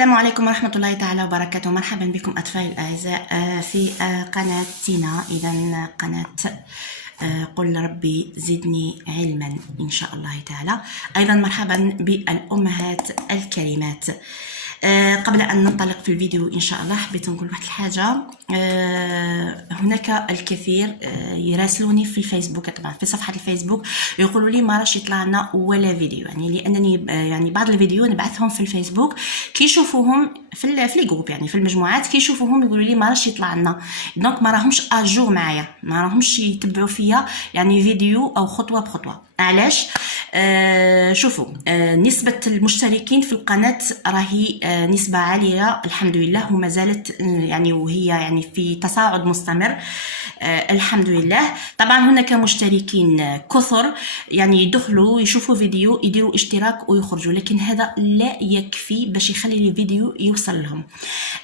السلام عليكم ورحمة الله تعالى وبركاته. مرحبا بكم أطفالي الأعزاء في قناة تينا. إذا قناة قل ربي زدني علما إن شاء الله تعالى. أيضا مرحبا بالأمهات الكريمات. قبل أن ننطلق في الفيديو إن شاء الله حبيت نقول واحد الحاجة. هناك الكثير يراسلوني في الفيسبوك، طبعا في صفحة الفيسبوك، يقولوا لي ما راش يطلع لنا ولا فيديو، يعني لأنني يعني بعض الفيديو نبعثهم في الفيسبوك كي يشوفوهم في لي جروب، يعني في المجموعات كي يشوفوهم يقولوا لي ما راش يطلع لنا، دونك ما راهمش اجور معايا، ما راهمش يتبعوا فيا يعني فيديو او خطوة بخطوة. علاش؟ شوفوا، نسبة المشتركين في القناة راهي نسبة عالية الحمد لله، وما زالت يعني وهي يعني في تصاعد مستمر الحمد لله. طبعا هناك مشتركين كثر يعني يدخلوا يشوفوا فيديو يديروا اشتراك ويخرجوا، لكن هذا لا يكفي باش يخلي الفيديو يوصل لهم.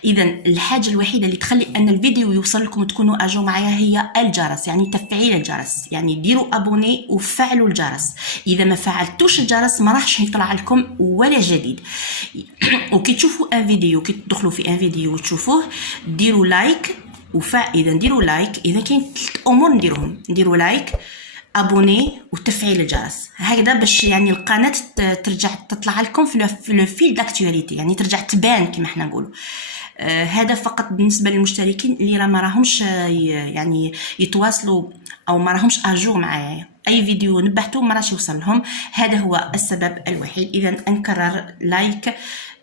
اذا الحاجة الوحيدة اللي تخلي ان الفيديو يوصل لكم وتكونوا اجوا معايا هي الجرس، يعني تفعيل الجرس، يعني ديروا ابوني وفعلوا الجرس. اذا ما فعلتوش الجرس ما راحش يطلع لكم ولا جديد. وكي تشوفوا ان فيديو، كي تدخلوا في ان فيديو وتشوفوه ديروا لايك اذا نديروا لايك، اذا كاين 3 امور نديروا لايك، ابوني وتفعيل الجرس، هكذا باش يعني القناه ترجع تطلع لكم في لو فيل داكتواليتي، يعني ترجع تبان كما احنا نقولوا. هذا فقط بالنسبه للمشتركين اللي راه ما راهمش يعني يتواصلوا او ما راهمش اجور معايا، اي فيديو نبحثوا ما راش يوصل لهم، هذا هو السبب الوحيد. اذا نكرر لايك،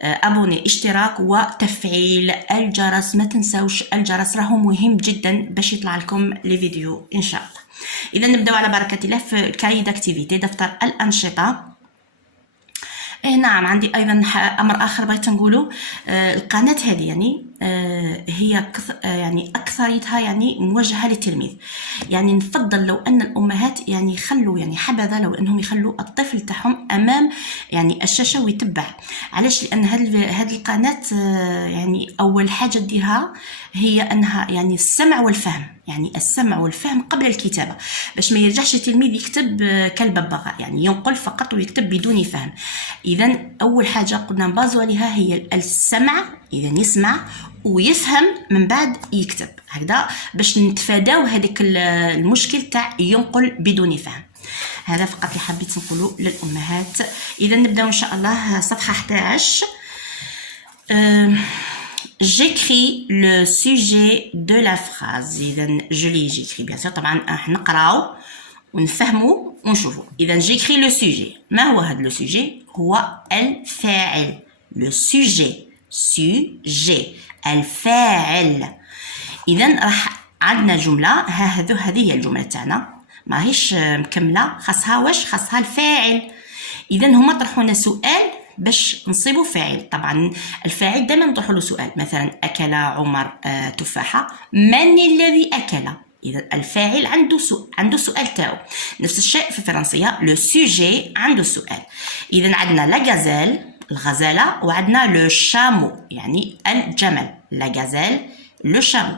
ابوني، اشتراك وتفعيل الجرس، ما تنساوش الجرس راهو مهم جدا باش يطلع لكم لي فيديو ان شاء الله. اذا نبداو على بركه الله في الكاي داكتيفيتي، دفتر الانشطه. نعم، عندي ايضا امر اخر بغيت نقوله. القناه هذه يعني هي يعني اكثريتها يعني موجهه للتلميذ، يعني نفضل لو ان الامهات يعني يخلوا، يعني حبذا لو انهم يخلوا الطفل تاعهم امام يعني الشاشه ويتبع. علاش؟ لان هذه القناه يعني اول حاجه ديرها هي انها يعني السمع والفهم، يعني السمع والفهم قبل الكتابه، باش ما يرجعش التلميذ يكتب كالببغاء، يعني ينقل فقط ويكتب بدون فهم. اذا اول حاجه قلنا نبازو عليها هي السمع، اذا يسمع ويفهم من بعد يكتب، هكذا باش نتفاداو هذيك المشكل تاع ينقل بدون فهم. هذا فقط اللي حبيت نقوله للامهات. اذا نبداو ان شاء الله صفحه 11. J'écris le sujet de la phrase. إذا j'écris bien sûr، طبعا راح نقراو ونفهموا ونشوفوا. إذا j'écris le sujet. ما هو هذا le sujet؟ هو الفاعل. le sujet الفاعل. إذا راح عندنا جملة، هذه هي الجملة تاعنا، ماهيش مكملة، خاصها الفاعل. إذا هما طرحوا لنا سؤال باش نصيبوا فاعل. طبعا الفاعل دائما نطرحوا له سؤال، مثلا اكل عمر تفاحه، من الذي اكل؟ اذا الفاعل عنده سؤال تاعو. نفس الشيء في الفرنسيه لو سوجي عنده سؤال. اذا عندنا لا غازيل الغزاله، وعندنا لو شامو يعني الجمل، لا غازيل لو شامو.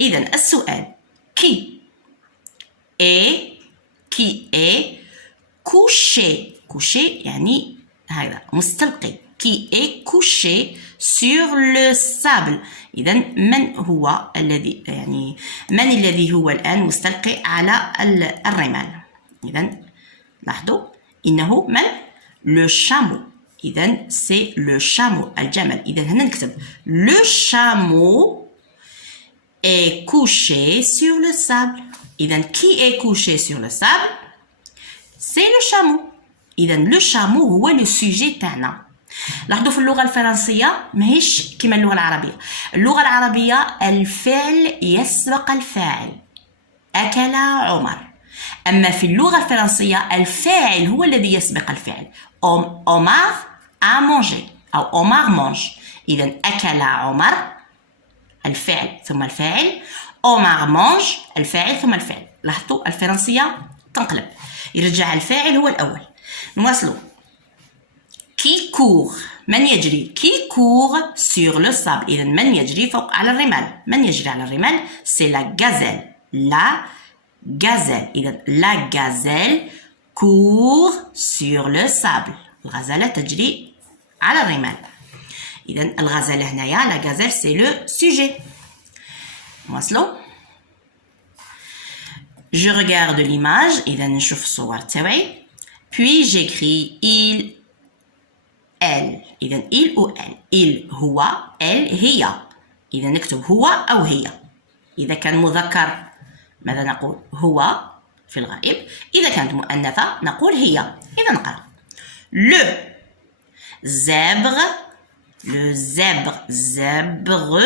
اذا السؤال كي اي كوشي يعني هذا مستلقي، كي اي كوشي سور لو سابل. اذا من هو الذي، يعني من الذي هو الان مستلقي على الرمال؟ اذا لاحظوا انه من؟ لو شامو. اذا سي لو شامو الجمل. اذا هنا نكتب لو شامو اي كوشي سور لو سابل. اذا كي اي كوشي سور لو سابل سي لو شامو. إذا لو شامو هو لو سوجي تاعنا. لاحظوا في اللغة الفرنسية ماهيش كما اللغة العربية. اللغة العربية الفعل يسبق الفاعل، أكل عمر. أما في اللغة الفرنسية الفاعل هو الذي يسبق الفعل. عمر a mangé أو عمر mange. إذا أكل عمر الفعل ثم الفاعل، عمر mange الفاعل ثم الفعل. لاحظوا الفرنسية تنقلب، يرجع الفاعل هو الأول. نواصلوا. كي كور من يجري؟ كي كور سور لو سابل. إذا من يجري فوق على الرمال؟ من يجري على الرمال؟ سي لا غازيل. لا غازيل. إذا لا غازيل كور سور لو سابل. الغزالة تجري على الرمال. إذا الغزالة هنايا لا غازيل سي لو سوجي. نواصلو. Je regarde l'image إذا نشوف الصور تاوعي. Puis j'écris il elle إذا il ou elle. il هو elle هي. إذا نكتب هو أو هي. إذا كان مذكر ماذا نقول؟ هو في الغائب. إذا كانت مؤنثة نقول هي. إذا نقرأ le zèbre le zèbre zèbre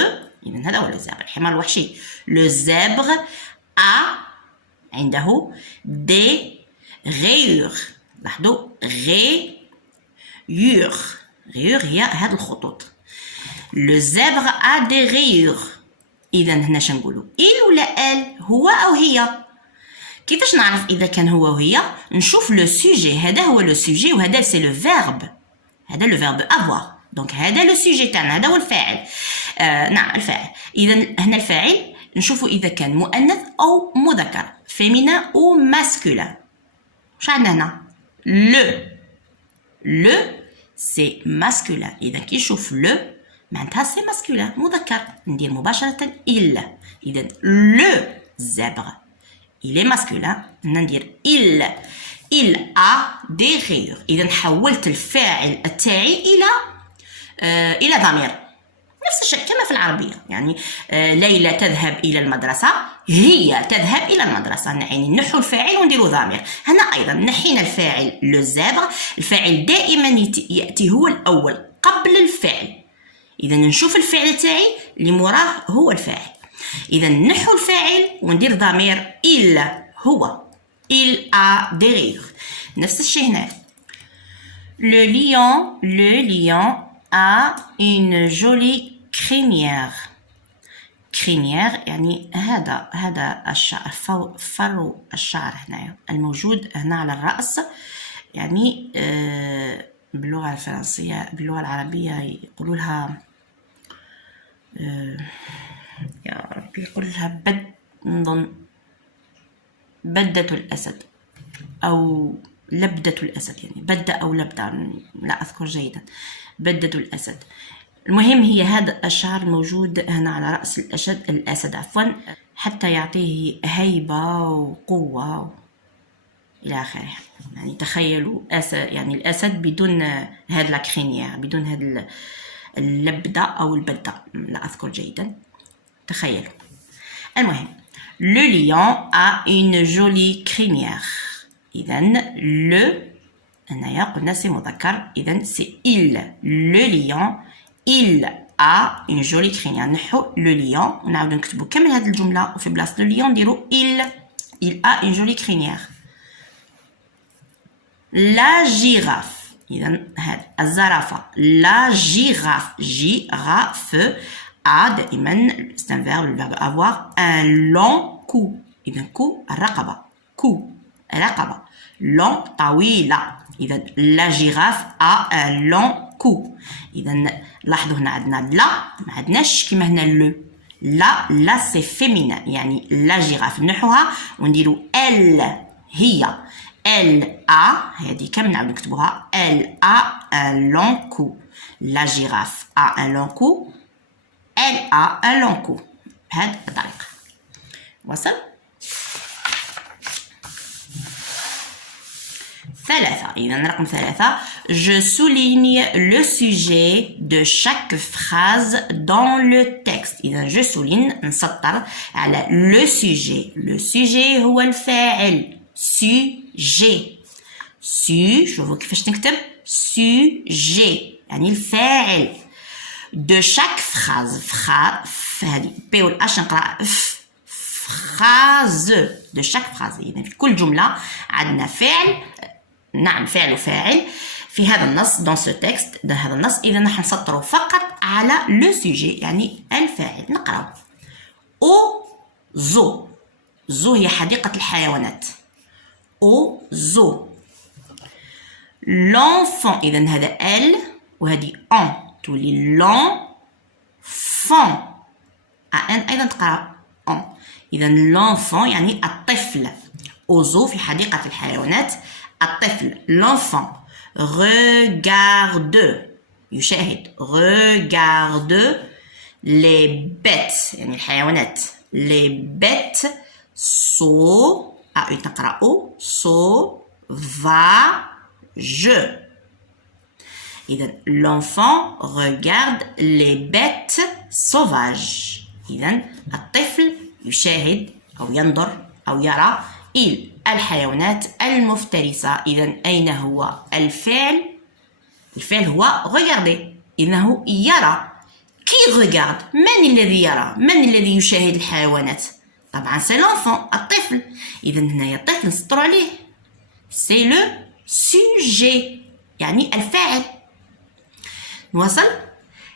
إذا هذا هو الزèbre الحمار الوحشي. le zèbre a عنده des rayures. لاحظوا rayures rayures هي هذه الخطوط. le zèbre a des rayures. إذا هنا شنقولوا il ولا elle هو أو هي. كيفاش نعرف إذا كان هو وهي؟ نشوف لو سوجي. هذا هو لو سوجي وهذا سي لو فيرب. هذا لو فيرب افوار. دونك هذا لو سوجي تاعنا هذا هو الفاعل. نعم الفاعل. إذا هنا الفاعل نشوفوا إذا كان مؤنث أو مذكر féminin ou masculin. واش عندنا هنا؟ le سي masculin. إذا كي نشوف le معناتها سي masculin مذكر. ندير مباشرة il. إذا le zèbre il est masculin. ندير il a des rayures. إذا حولت الفاعل التاعي إلى ضمير. نفس الشيء كما في العربية. يعني ليلى تذهب إلى المدرسة هي تذهب إلى المدرسة. يعني نحو الفاعل ونديرو ضمير. هنا أيضا نحينا الفاعل لو زابغ. الفاعل دائما يأتي هو الأول قبل الفعل. إذا نشوف الفعل تاعي اللي مراه هو الفاعل. إذا نحو الفاعل وندير ضمير il هو il a des rayures. نفس الشيء هنا. le lion a une jolie crinière. crinière يعني هذا الشعر فرو الشعر هنا الموجود هنا على الرأس. يعني باللغة الفرنسية باللغة العربية يقولوا لها يا ربي يقول لها نظن بدة الأسد أو لبدة الأسد. يعني بدة أو لبدة لا أذكر جيدا. بدة الأسد. المهم هي هذا الشعر الموجود هنا على رأس الأسد عفوا حتى يعطيه هيبة وقوة إلى آخره. يعني تخيلوا يعني الأسد بدون هذا لاكرينيير بدون هذا اللبدة أو البدة لا أذكر جيدا. تخيلوا. المهم le lion a une jolie crinière. إذا le هنايا قلنا سي مذكر. إذا سي il le lion il a une jolie crinière. نحو le lion ونعاودو نكتبو كامل هذه الجملة وفي بلاصة le lion نديرو il a une jolie crinière. la girafe إذا هذه الزرافة la girafe girafe a دائما c'est un verbe le verbe avoir un long cou. إذا cou الرقبة cou الرقبة long طويلة. إذا la girafe a un long cou. إذا لاحظوا هنا عندنا لا ما عندناش كيما هنا لو. لا سي فيمينا يعني la girafe نحوها ونديرو elle هي elle a هذه كم نعاود نكتبوها elle a un long cou. la girafe a un long cou elle a un long cou. بهذه الطريقة. وصل. 3. إذا رقم 3 je souligne le sujet de chaque phrase dans le texte. إذا je souligne نسطر على le sujet. le sujet هو الفاعل sujet. شوفوا كيفاش نكتب sujet يعني الفاعل. de chaque phrase هذه بي والاش نقرا phrase de chaque phrase. إذا في كل جملة عندنا فعل. نعم فعل وفاعل في هذا النص dans ce texte ده هذا النص. إذا نحن نسطره فقط على le sujet يعني الفاعل. نقرأ au zoo. zoo هي حديقة الحيوانات. au zoo. l'enfant إذا هذا elle وهذه on تولي l'enfant. أيضا تقرأ on. إذا l'enfant يعني الطفل. au zoo في حديقة الحيوانات الطفل l'enfant. regarde يشاهد. regarde les bêtes يعني الحيوانات. les bêtes نقرأ sauvage. إذن l'enfant regarde les bêtes sauvages. إذن الطفل يشاهد أو ينظر أو يرى الحيوانات المفترسة. إذن أين هو الفعل؟ الفعل هو regarder. إنه يرى. كي regarde؟ من الذي يرى؟ من الذي يشاهد الحيوانات؟ طبعا سي لونفون الطفل. إذن هنايا الطفل نسطرو عليه سي لو سوجي يعني الفاعل. نواصل.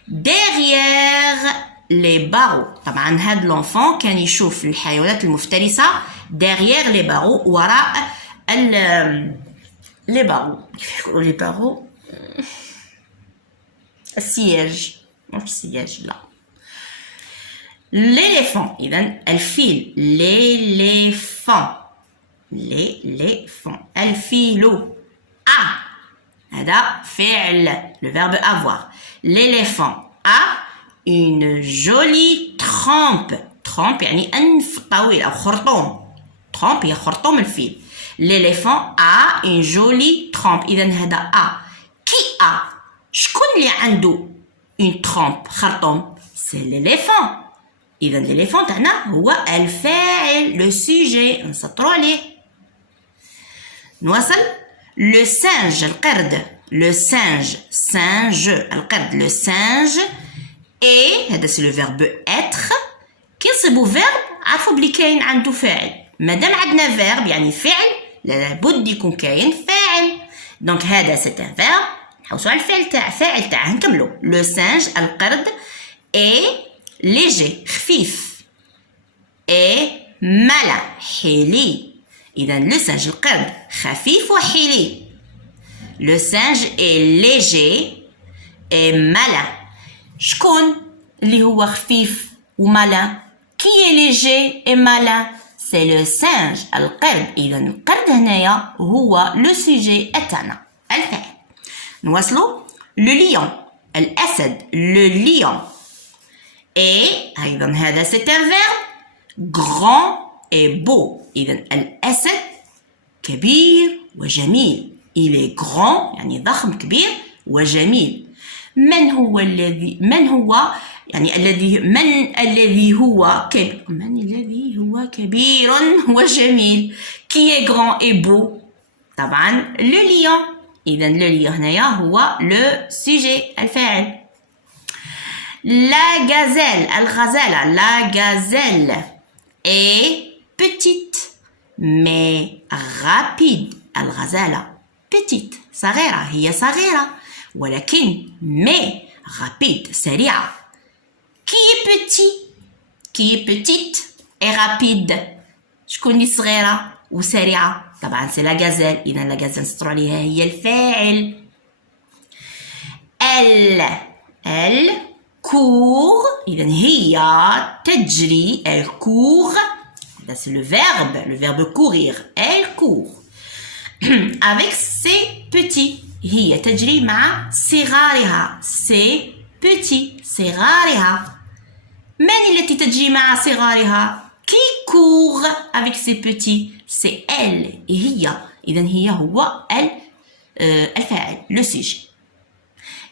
derrière les barreaux. طبعا هاد لونفون كان يشوف الحيوانات المفترسة derrière les barreaux وراء les barreaux. كيف يقولوا les barreaux؟ السياج. مش السياج لا. l'éléphant إذن الفيل. l'éléphant الفيل. هذا فعل le verbe avoir. l'éléphant a une jolie trompe. trompe يعني أنف طويل أو خرطوم. trompe هي خرطوم الفيل. l'éléphant a une jolie trompe. إذن هذا كي شكون اللي عنده une trompe خرطوم؟ c'est l'éléphant. إذن l'éléphant تاعنا هو الفاعل le sujet نسطرو عليه. نواصل. le singe القرد. le singe القرد. le singe et هذا سي لو فيرب être. كي نصيبو فيرب عرفوا بلي كاين عنده فاعل. مادام عندنا فيرب يعني فعل لابد يكون كاين فاعل. دونك هذا سي ان فيرب نحوسو على الفاعل تاعه. نكملو. لو سانج القرد اي ليجي خفيف اي مالا حيلي. اذا لو سانج القرد خفيف وحيلي. لو سانج اي ليجي اي مالا. شكون اللي هو خفيف ومالا؟ كي ليجي اي مالا؟ سي لو سانج القرد. اذا القرد هنايا هو لو سوجي تاعنا الفاعل. نواصلو. لو ليون الاسد. لو ليون اي ايضا هذا سي ان فيرب grand et beau. اذا الاسد كبير وجميل. il est grand يعني ضخم كبير وجميل. من هو الذي هو كبير وجميل؟ qui est grand et beau؟ طبعا le lion. إذا le lion هنايا هو le sujet الفاعل. la gazelle الغزالة. la gazelle est petite mais rapide. الغزالة petite صغيرة هي صغيرة ولكن mais rapide سريعة. qui est petite et rapide؟ شكون اللي صغيرة وسريعة؟ طبعا سي لا غازيل. إذا لا غازيل نسطرو عليها هي الفاعل. elle court. إذا هي تجري. elle court. هذا سي لو verbe courir. elle court avec ses petits. هي تجري مع صغارها. ses petits صغارها. من التي تجري مع صغارها؟ qui court avec ses petits؟ c'est elle. هي. إذا هي هو الفاعل le sujet.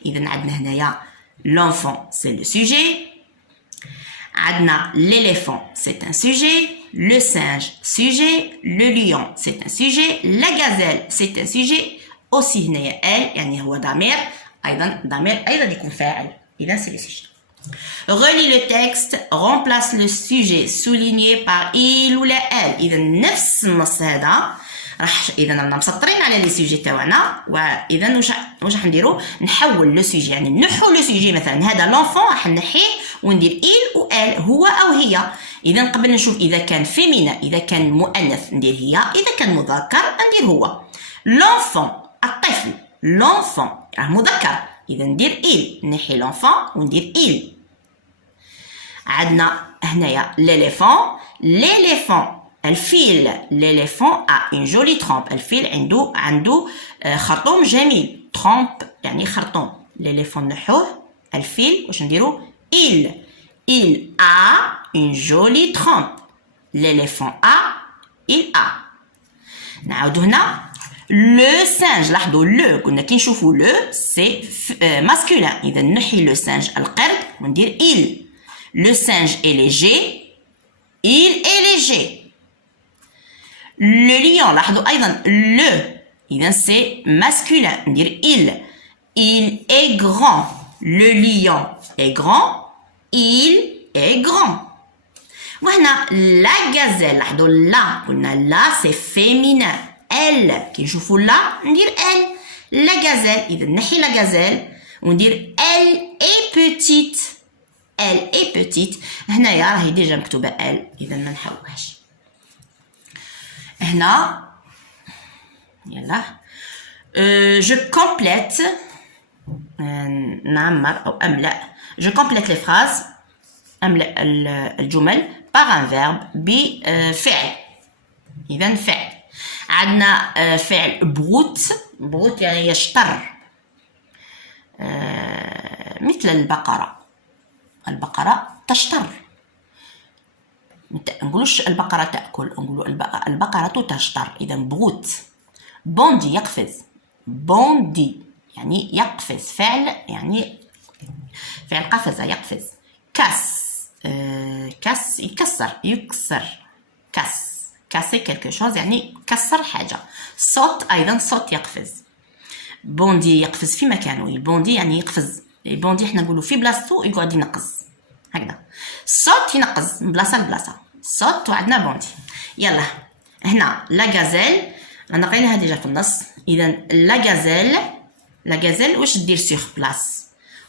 إذا عندنا هنايا l'enfant c'est le sujet. عندنا l'éléphant c'est un sujet. le singe sujet. le lion c'est un sujet. la gazelle c'est un sujet. aussi هنايا elle يعني هو ضمير. ضمير أيضا يكون فاعل. إذا c'est le sujet. relis le texte. remplace le sujet souligné par il ou la elle. إذا نفس النص هذا إذا رانا مسطرين على لي سوجي تاعنا. وإذا واش راح نديرو؟ نحول لو سوجي يعني نحو لو سوجي. مثلا هذا لونفون راح نحيه وندير il و elle هو أو هي. إذا قبل نشوف إذا كان فيمينا إذا كان مؤنث ندير هي. إذا كان مذكر ندير هو. لونفون الطفل. لونفون راه مذكر إذا ندير il. نحي لونفون وندير il. عندنا هنايا l'éléphant الفيل. l'éléphant a une jolie trompe. الفيل عنده خرطوم جميل. trompe يعني خرطوم. l'éléphant نحوه الفيل واش نديرو il a une jolie trompe l'éléphant il a نعاودو هنا لو سانج لاحظوا لو كنا كي نشوفوا لو سي ماسكولين اذا نحي لو سانج القرد وندير il لو سانج est léger il est léger le lion لاحظوا ايضا لو اذا سي ماسكولين ندير il est grand le lion est grand il est grand وهنا لا غازيل لاحظوا لا قلنا لا سي فيمينين elle كي نشوفوا لا ندير elle لا غازيل اذا نحي لا غازيل وندير elle est petite elle est petite هنايا راهي ديجا مكتوبه elle اذا ما نحوهاش هنا يلا je complète نعمر او املا je complète les phrases املا الجمل par un verbe بفعل اذا فعل عندنا فعل بروت يعني يشتر مثل البقرة تشتر نقولوش البقرة تأكل نقولوا البقرة تشتر إذا بروت بوندي يقفز بوندي يعني يقفز فعل يعني فعل قفز يقفز كاس يكسر كاسي كالكو شوز يعني كسر حاجة صوت أيضا صوت يقفز بوندي يقفز في مكانه البوندي يعني يقفز البوندي احنا نقولوا في بلاصتو يقعد ينقز هكذا صوت ينقز من بلاصة لبلاصة صوت وعندنا بوندي يلا هنا لا غازيل انا قايلها ديجا في النص اذا لا غازيل واش دير سيغ بلاص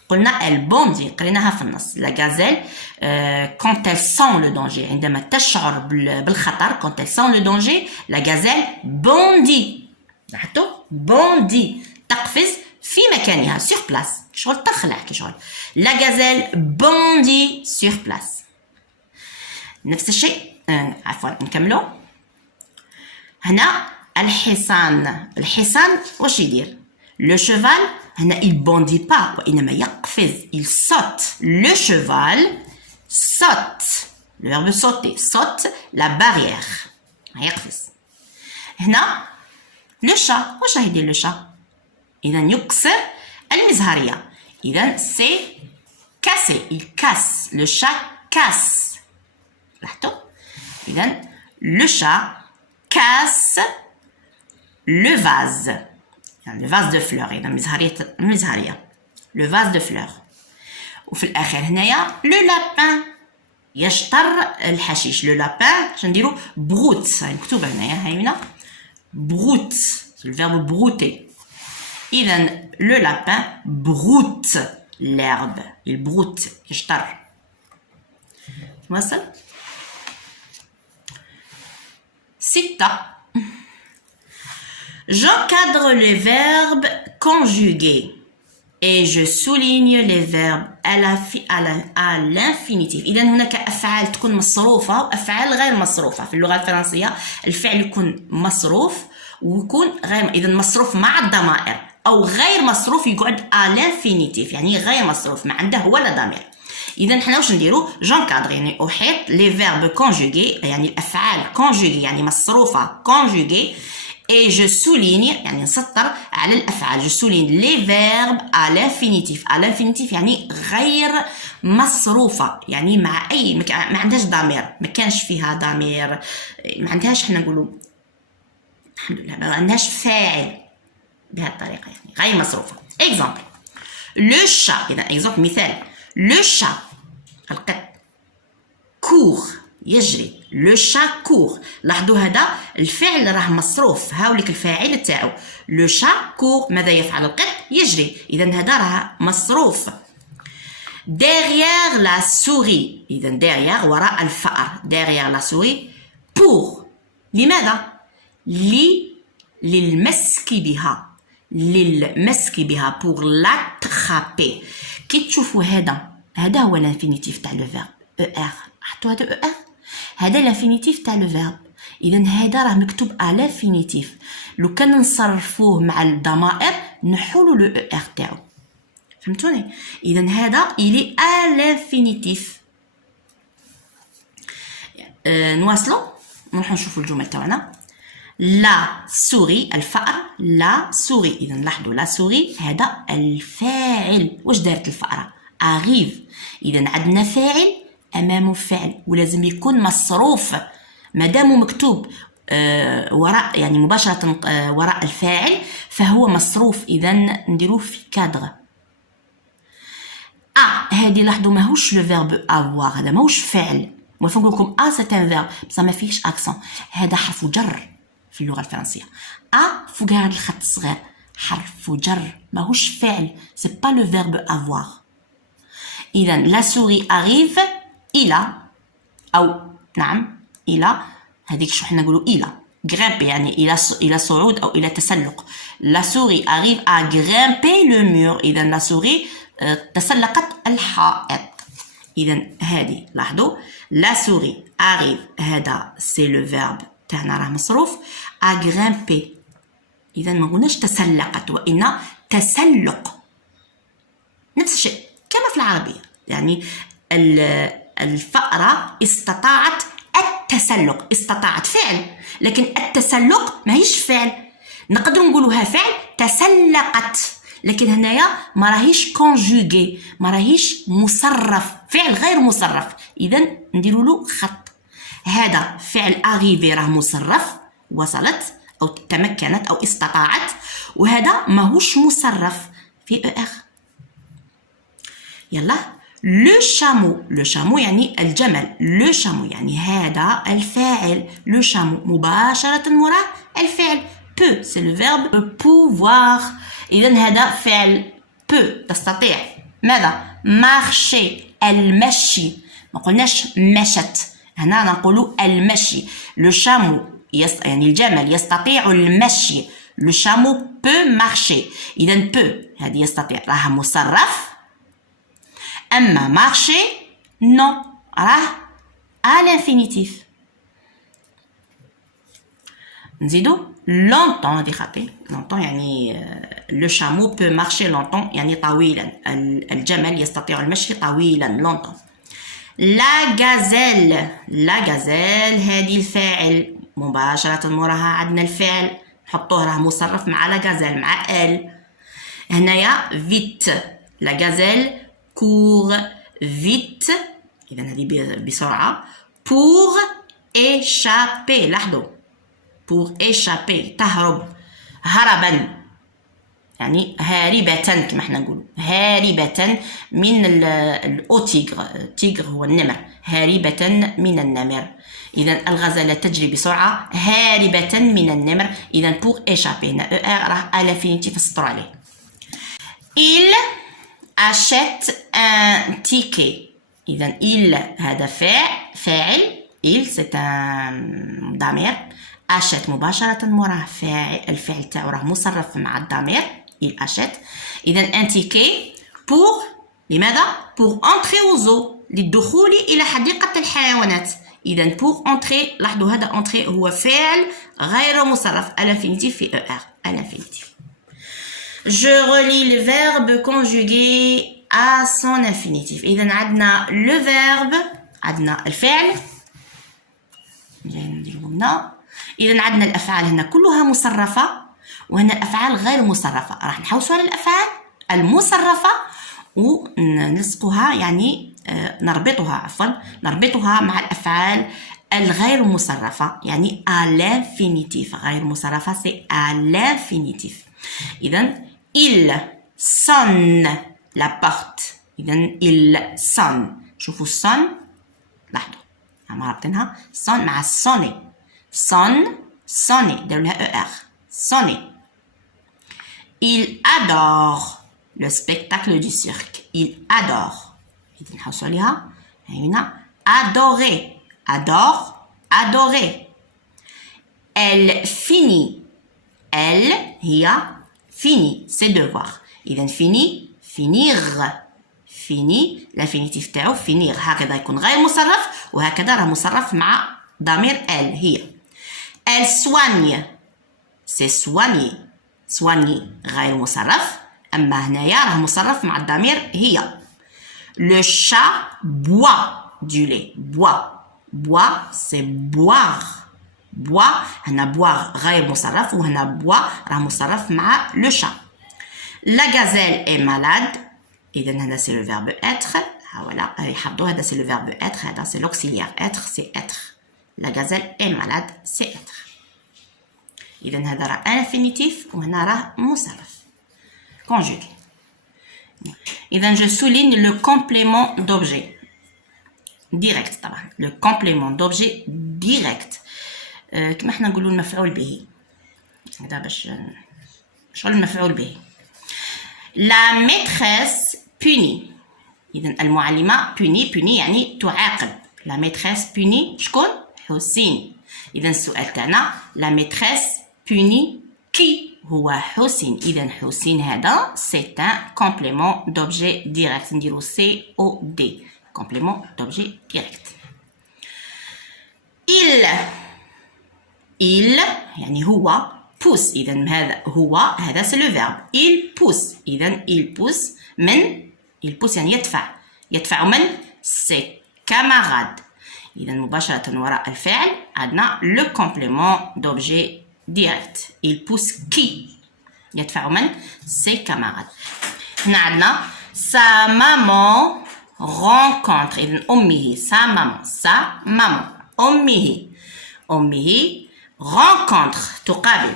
قلنا البوندي قريناها في النص لا غازيل quand elle sent le danger عندما تشعر بالخطر quand elle sent le danger la gazelle bondit لاحظتوا بوندي تقفز في مكانها سيغ بلاس شغل تخلع كي شغل لا غازيل بوندي سيغ بلاس نفس الشيء عفوا نكملو هنا الحصان واش يدير لو شيفال هنا il bondit pas وإنما يقفز il saute le cheval saute le verbe sauter saute la barrière يقفز هنا لو شا واش راه يدير لو شا إذا يكسر المزهرية إذا سي كاسي il casse le chat casse لاحظتوا إذا le chat casse le vase يعني le vase de fleurs إذا مزهرية le vase de fleurs وفي الآخر هنايا le lapin يشتر الحشيش le lapin باش نديرو بروت هاي مكتوبة هنايا هاي هنا بروت le verbe brouter إذا le lapin broute l'herbe il broute يشتر وصل 6 J'encadre les verbes conjugués et je souligne les verbes à l'infinitif. إذا هناك أفعال تكون مصروفة وأفعال غير مصروفة. في اللغة الفرنسية الفعل يكون مصروف ويكون غير إذا مصروف مع الضمائر أو غير مصروف يقعد à l'infinitif يعني غير مصروف ما عنده ولا ضمير. إذا حنا واش نديرو j'encadre يعني أحيط les verbes conjugués يعني الأفعال conjugués يعني مصروفة conjugués et je souligne يعني نسطر على الأفعال je souligne les verbes à l'infinitif يعني غير مصروفة يعني مع أي ما عندهاش ضمير ما كانش فيها ضمير ما عندهاش حنا نقولوا الحمد لله ما عندهاش فاعل بهذه الطريقة يعني غير مصروفة exemple le chat إذا exemple مثال le chat القط court يجري لو شا كور لاحظوا هذا الفعل راه مصروف هاوليك الفاعل تاعو لو شا كور ماذا يفعل القط يجري اذا هذا راه مصروف derrière la souris اذا derrière وراء الفأر derrière la souris pour لماذا للمسك بها pour l'attraper كي تشوفوا هذا هو الانفينيتيف تاع لو فيرب حطوا هذا هذا الانفينيتيف تاع لو فيرب اذا هذا راه مكتوب على الانفينيتيف لو كان نصرفوه مع الضمائر نحولوا لو تاعو فهمتوني؟ إذا هذا إلي à l'infinitif. نواصلوا نروحوا نشوفوا الجمل تاعنا. لا سوري الفأر، لا سوري. إذا لاحظوا لا سوري هذا الفاعل. واش دارت الفأرة؟ أغيف. إذا عندنا فاعل أمامه فعل ولازم يكون مصروف. مادام مكتوب وراء يعني مباشرة وراء الفاعل فهو مصروف. إذا نديروه في كادغ. هذه لاحظوا ماهوش لو فيرب افوار، هذا ماهوش فعل. وفين نقول لكم سي ان فيرب بصح ما فيهش اكسون، هذا حرف جر في اللغه الفرنسيه. فوق هذا الخط الصغير حرف جر ماهوش فعل، سي با لو فيرب افوار. اذا لا سوري اريف الى، او نعم الى، هذيك شو حنا نقولوا الى غرامبي يعني الى صعود او الى تسلق. لا سوري اريف ا غرامبي لو مور. اذا لا سوري تسلقت الحائط. إذا هذه لاحظوا لا سوري أريف هذا سي لو فيرب تاعنا راه مصروف. أغرامبي إذا ما قلناش تسلقت وإن تسلق، نفس الشيء كما في العربية. يعني الفأرة استطاعت التسلق، استطاعت فعل، لكن التسلق ماهيش فعل. نقدر نقولوها فعل تسلقت، لكن هنايا ما راهيش كونجوغي، ما راهيش مصرف، فعل غير مصرف. اذا نديروا له خط. هذا فعل اغيفي راه مصرف، وصلت او تمكنت او استطاعت، وهذا ماهوش مصرف في ار. يلا لو شامو. لو شامو يعني الجمل. لو شامو يعني هذا الفاعل. لو شامو مباشرة مراه الفعل. peut c'est le verbe pouvoir. إذن هذا فعل peut تستطيع. ماذا؟ marcher المشي. ما قلناش مشت، هنا نقول المشي. لو شامو يعني الجمل يستطيع المشي. لو شامو peut marcher. إذن peut هذه يستطيع راه مصرف، أما marcher non راه à l'infinitif. نزيدو longtemps. هذه خاطي longtemps يعني لو شامو peut marcher longtemps يعني طويلا. الجمل يستطيع المشي طويلا longtemps. لا غازيل. لا غازيل هذه الفاعل مباشرة موراها عندنا الفعل نحطوه راه مصرف مع لا غازيل مع ال. هنايا فيت. لا غازيل كور فيت. إذا هذه بسرعة. pour échapper. لاحظوا pour échapper تهرب، هربا يعني هاربة كما احنا نقول، هاربة من الأو تيغر. تيغر هو النمر، هاربة من النمر. إذا الغزالة تجري بسرعة هاربة من النمر. إذا pour échapper هنا راه à l'infinitif نسطرو عليه. il achète un ticket. إذا il هذا فاعل. il c'est un ضمير. achète مباشرة مراه فاعل، الفعل تاعو راه مصرف مع الضمير il achète. إذا un ticket pour لماذا؟ pour entrer au zoo للدخول إلى حديقة الحيوانات. إذا pour entrer لاحظوا هذا entrer هو فعل غير مصرف à l'infinitif في ER à l'infinitif. je relis le verbe conjugué à son infinitif. إذا عندنا le verbe عندنا الفعل. نديرو هنا. إذا عندنا الأفعال هنا كلها مصرفة، وهنا الأفعال غير مصرفة. راح نحوسوا على الأفعال المصرفة ونلصقها يعني نربطها مع الأفعال الغير مصرفة يعني à l'infinitif. غير مصرفة c'est à l'infinitif. إذا il sonne la porte. إذا il sonne. شوفوا sonne لاحظوا ما رابطينها sonne مع sonner. sonne sonner داروا لها ER sonner. il adore le spectacle du cirque. il adore. إذا نحوسوا عليها هنا adorer adore adorer. elle finit. elle هي finit ses devoirs. إذا finit finir. finit l'infinitif تاعو finir هكذا يكون غير مصرف، وهكذا راه مصرف مع ضمير elle هي. elle soigne c'est soigner. soigner غير مصرف، أما هنايا راه مصرف مع الضمير هي. Le chat boit du lait. Boit c'est boire. Boit هنا boire غير مصرف وهنا boit راه مصرف مع le chat. La gazelle est malade. إذا هذا c'est le verbe être. Voilà, يحفظوا هذا c'est le verbe être. هذا c'est l'auxiliaire. Être c'est être. La gazelle est malade c'est être. إذا هذا راه infinitif وهنا راه مصرف. Conjugué. إذا je souligne le complément d'objet direct طبعا. Le complément d'objet direct. كما احنا نقولوا المفعول به. هذا باش شغل المفعول به. La maîtresse punit. إذا المعلمة punit يعني تعاقب. La maîtresse punit شكون؟ حسين. إذا السؤال تاعنا la maîtresse punit qui هو حسين. إذا حسين هذا c'est un complément d'objet direct. نديرو COD complément d'objet direct. Il يعني هو pousse. إذا هذا هو هذا c'est le verbe. Il pousse. إذا il pousse من il pousse يعني يدفع من ses camarades. إذا مباشرة وراء الفعل عندنا le complément d'objet direct. Il pousse qui يدفع من ses camarades. هنا عندنا sa maman rencontre. إذا أمه sa maman أمه rencontre تقابل.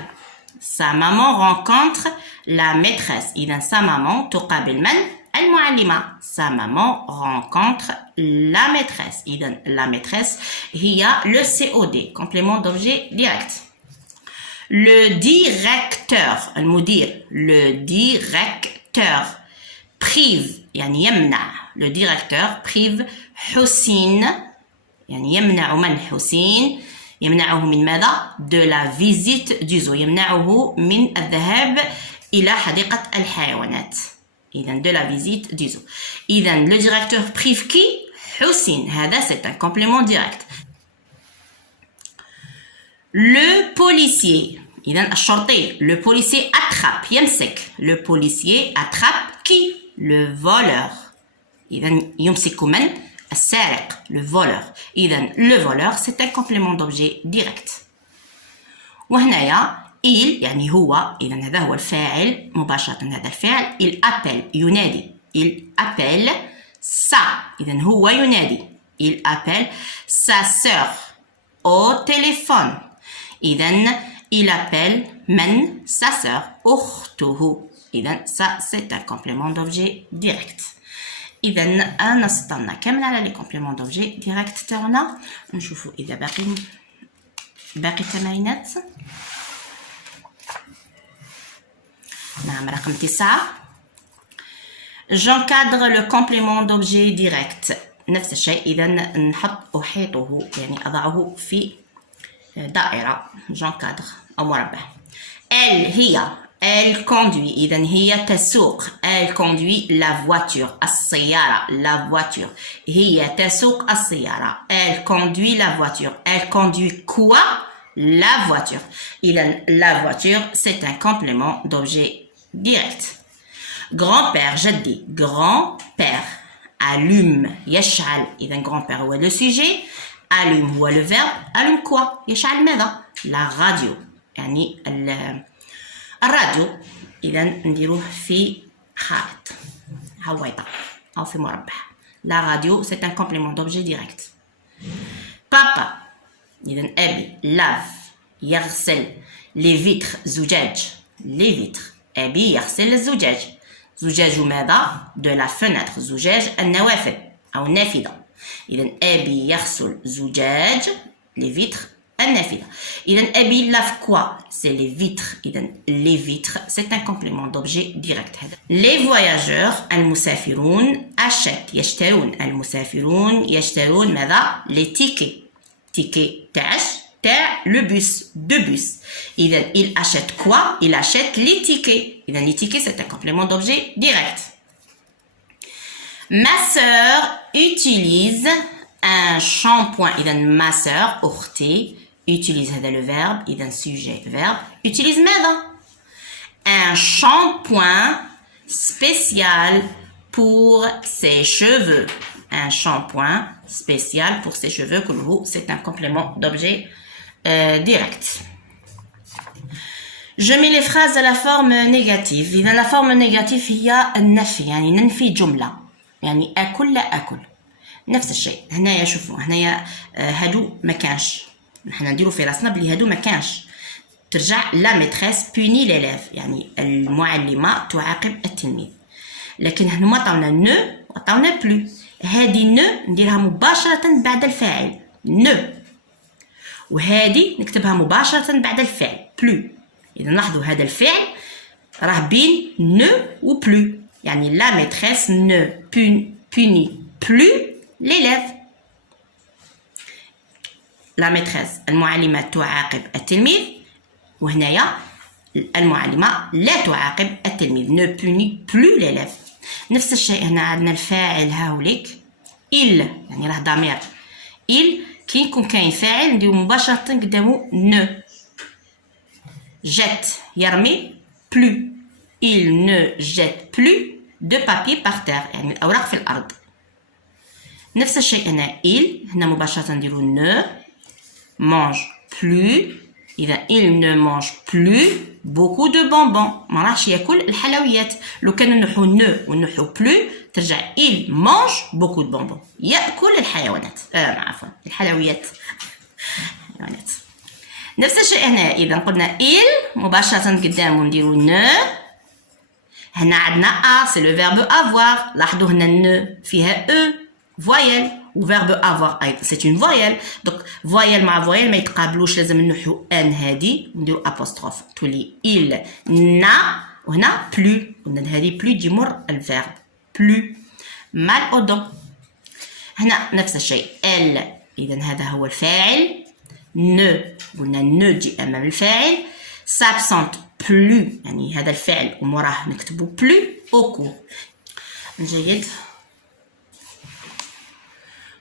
Sa maman rencontre la maîtresse. إذا sa maman تقابل من؟ المعلمة. Sa maman rencontre la maîtresse. إذا la maîtresse هي le COD complément d'objet direct. Le directeur المدير. Le directeur prive يعني يمنع. Le directeur prive حسين يعني يمنع من حسين يمنعه من ماذا؟ de la visite du zoo. يمنعه من الذهاب إلى حديقة الحيوانات. إذا de la visite du zoo. إذا le directeur prive qui؟ حسين. هذا c'est un complément direct. Le policier. إذا الشرطي. Le policier attrape يمسك. Le policier attrape qui؟ Le voleur. إذا يمسك من؟ السارق. Le voleur. إذا le voleur c'est un complément d'objet direct. وهنايا il يعني هو. إذا هذا هو الفاعل مباشرة. هذا الفعل il appelle ينادي. Il appelle sa. إذا هو ينادي. Il appelle sa sœur au téléphone. إذا il appelle من؟ sa sœur أخته. إذا ça c'est un complément d'objet direct. إذا أنا استنى كامل على لي كومبليمون دوبجي ديريكت تاعنا. نشوفوا إذا باقي تمارينات. نعم رقم 9. j'encadre le complément d'objet direct. نفس الشيء. إذا نحط أحيطه يعني أضعه في دائرة. j'encadre أو مربع. elle هي. Elle conduit. إذا هي تسوق. Elle conduit la voiture. السيارة. La voiture. هي تسوق السيارة. Elle conduit la voiture. Elle conduit quoi? La voiture. إذا la voiture c'est un complément d'objet direct. Grand-père جدي. Grand-père. allume يشعل. إذا grand-père هو le sujet. allume هو le verbe. allume quoi؟ يشعل ماذا؟ la radio. يعني الراديو. إذا نديروه في خائط حويطة أو في مربع. La radio c'est un complément d'objet direct. Papa. إذا أبي. lave يغسل les vitres. زجاج. les vitres. أبي يغسل الزجاج. زجاج ماذا؟ de la fenêtre. زجاج النوافذ أو النافذة. إذا أبي يغسل زجاج les vitres النافذة. إذا أبي lave quoi? c'est les vitres. إذا les vitres c'est un complément d'objet direct. les voyageurs المسافرون achètent يشترون. المسافرون يشترون ماذا؟ les tickets. ticket تاع le bus. de bus. إذا il achète quoi? il achète les tickets. إذا les tickets c'est un complément d'objet direct. ma sœur utilise un shampoing. إذا ma sœur أختي utilise هذا le verbe. إذا sujet verbe utilise ماذا؟ un shampoing spécial pour ses cheveux. Un shampoing spécial pour ses cheveux. C'est un complément d'objet direct. Je mets les phrases à la forme négative. إذا la forme négative هي النفي، يعني ننفي جملة، يعني أكل لا أكل. نفس الشيء هنايا. شوفوا هنايا هادو ما كانش، نحنا نديرو في راسنا بلي هادو ما كانش. ترجع لا ميتريس بوني ليليف، يعني المعلمة تعاقب التلميذ. لكن هما عطاونا نو وعطاونا بلو. هادي نو نديرها مباشرة بعد الفاعل نو، وهادي نكتبها مباشرة بعد الفعل بلو. إذا لاحظوا هذا الفعل راه بين نو و بلو، يعني لا ميتريس نو بوني بلو ليليف. لا ميتريس المعلمة تعاقب التلميذ، وهنايا المعلمة لا تعاقب التلميذ نو بوني بلو ليليف. نفس الشيء هنا عندنا الفاعل هاوليك إل، يعني راه ضمير إل. كي يكون كاين فاعل نديرو مباشرة قدامو نو. جت يرمي بلو، il ne jette plus de papier par terre، يعني الأوراق في الأرض. نفس الشيء هنا il، هنا مباشرة نديرو ne mange plus. إذا il ne mange plus beaucoup de bonbons، ما راحش ياكل الحلويات. لو كان نحو ne ونحو plus ترجع il mange beaucoup de bonbons، يأكل الحيوانات عفوا الحلويات الحيوانات. نفس الشيء هنا. إذا قلنا il مباشرة قدامه نديرو ne. هنا عندنا a سي لو فيرب avoir. لاحظوا هنا ne فيها e voyelle، و verbe avoir أيضا سي une voyelle. دونك voyelle مع voyelle ما يتقابلوش، لازم نحو ان هادي ونديرو apostrophe تولي il n'a. وهنا plus، قلنا هادي plus تجي مر الفيرب plus. mal aux dents هنا نفس الشيء elle. إذا هذا هو الفاعل ne، قلنا ne تجي أمام الفاعل. s'absente plus، يعني هذا الفعل ومراه نكتبو plus au cours. جيد.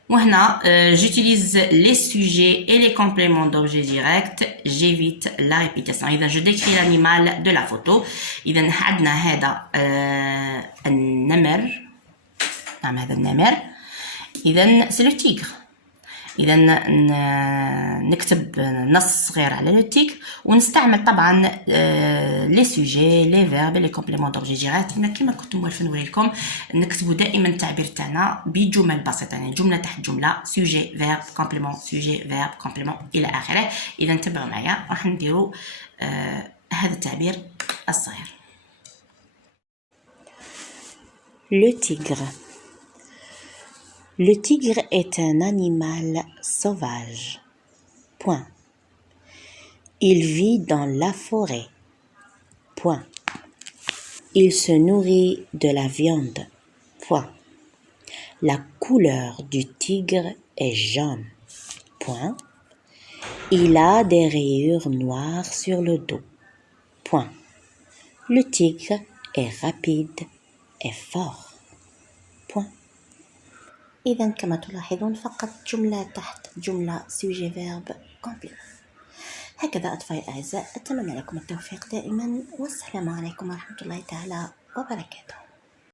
وهنا j'utilise les sujets et les compléments d'objet direct. j'évite la répétition. إذا je décris l'animal de la photo. إذا عندنا هذا النمر. نعم هذا النمر. إذا c'est le tigre. إذا نكتب نص صغير على لو تيغ، ونستعمل طبعا لي سوجي لي فيرب لي كومبليمون دوبجي ديريكت. كما كنت موالفه نوريلكم نكتبوا دائما التعبير تاعنا بجمل بسيطه، يعني جمله تحت جمله، سوجي فيرب كومبليمون سوجي فيرب كومبليمون الى اخره. اذا تبعوا معايا راح نديروا هذا التعبير الصغير. Le tigre. Le tigre est un animal sauvage. Point. Il vit dans la forêt. Point. Il se nourrit de la viande. Point. La couleur du tigre est jaune. Point. Il a des rayures noires sur le dos. Point. Le tigre est rapide et fort. Point. إذا كما تلاحظون فقط جملة تحت جملة سوجي فيرب كومبليمون. هكذا أطفالي الأعزاء، أتمنى لكم التوفيق دائما، والسلام عليكم ورحمة الله تعالى وبركاته.